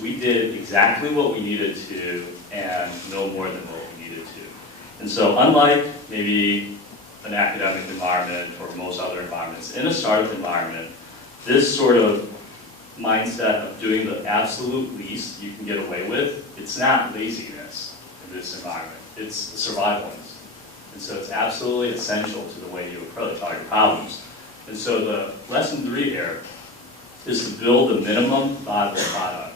we did exactly what we needed to and no more than what we needed to. And so unlike maybe an academic environment or most other environments, in a startup environment, this sort of mindset of doing the absolute least you can get away with, it's not laziness in this environment, it's survivalness. And so it's absolutely essential to the way you approach all your problems. And so the lesson 3 here is to build the minimum viable product.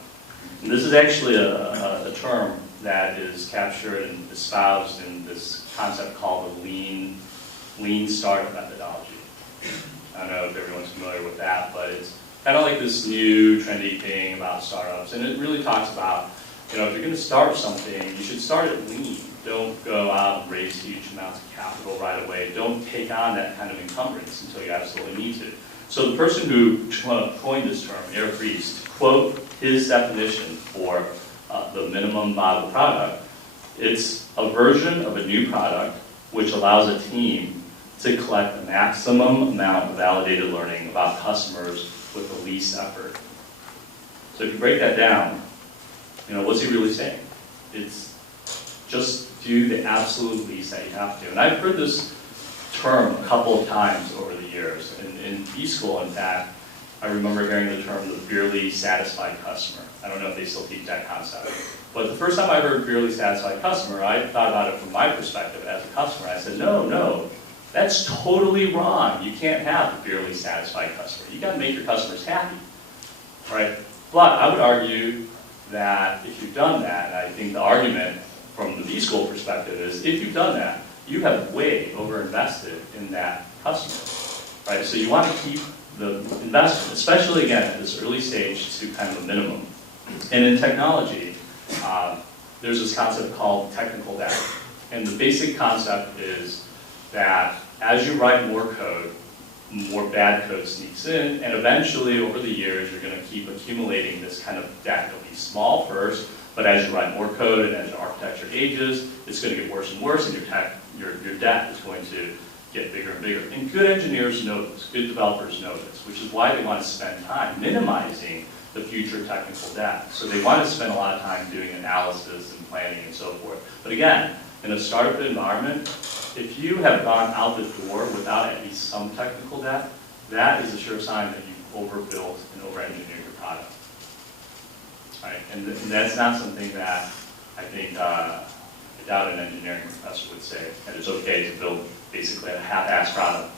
And this is actually a term that is captured and espoused in this concept called the lean startup methodology. I don't know if everyone's familiar with that, but it's kind of like this new trendy thing about startups. And it really talks about, if you're going to start something, you should start it lean. Don't go out and raise huge amounts of capital right away. Don't take on that kind of encumbrance until you absolutely need to. So the person who coined this term, Eric Ries, to quote his definition for the minimum viable product, it's a version of a new product which allows a team to collect the maximum amount of validated learning about customers with the least effort. So if you break that down, what's he really saying? It's just do the absolute least that you have to. And I've heard this term a couple of times over the years. In B-School, in fact, I remember hearing the term the barely satisfied customer. I don't know if they still teach that concept. But the first time I heard barely satisfied customer, I thought about it from my perspective as a customer. I said, no, that's totally wrong. You can't have a barely satisfied customer. You got to make your customers happy, right? But I would argue that if you've done that, and I think the argument from the B-School perspective is if you've done that, you have way over-invested in that customer, right? So you want to keep the investment, especially again at this early stage, to kind of a minimum. And in technology, there's this concept called technical debt. And the basic concept is that as you write more code, more bad code sneaks in, and eventually over the years you're going to keep accumulating this kind of debt. It'll be small first, but as you write more code and as your architecture ages, it's going to get worse and worse, and your debt is going to get bigger and bigger. And good engineers know this, good developers know this, which is why they want to spend time minimizing the future technical debt. So they want to spend a lot of time doing analysis and planning and so forth. But again, in a startup environment, if you have gone out the door without at least some technical debt, that is a sure sign that you've overbuilt and over-engineered your product. Right? And that's not something that I think I doubt an engineering professor would say, that it's okay to build basically a half-assed product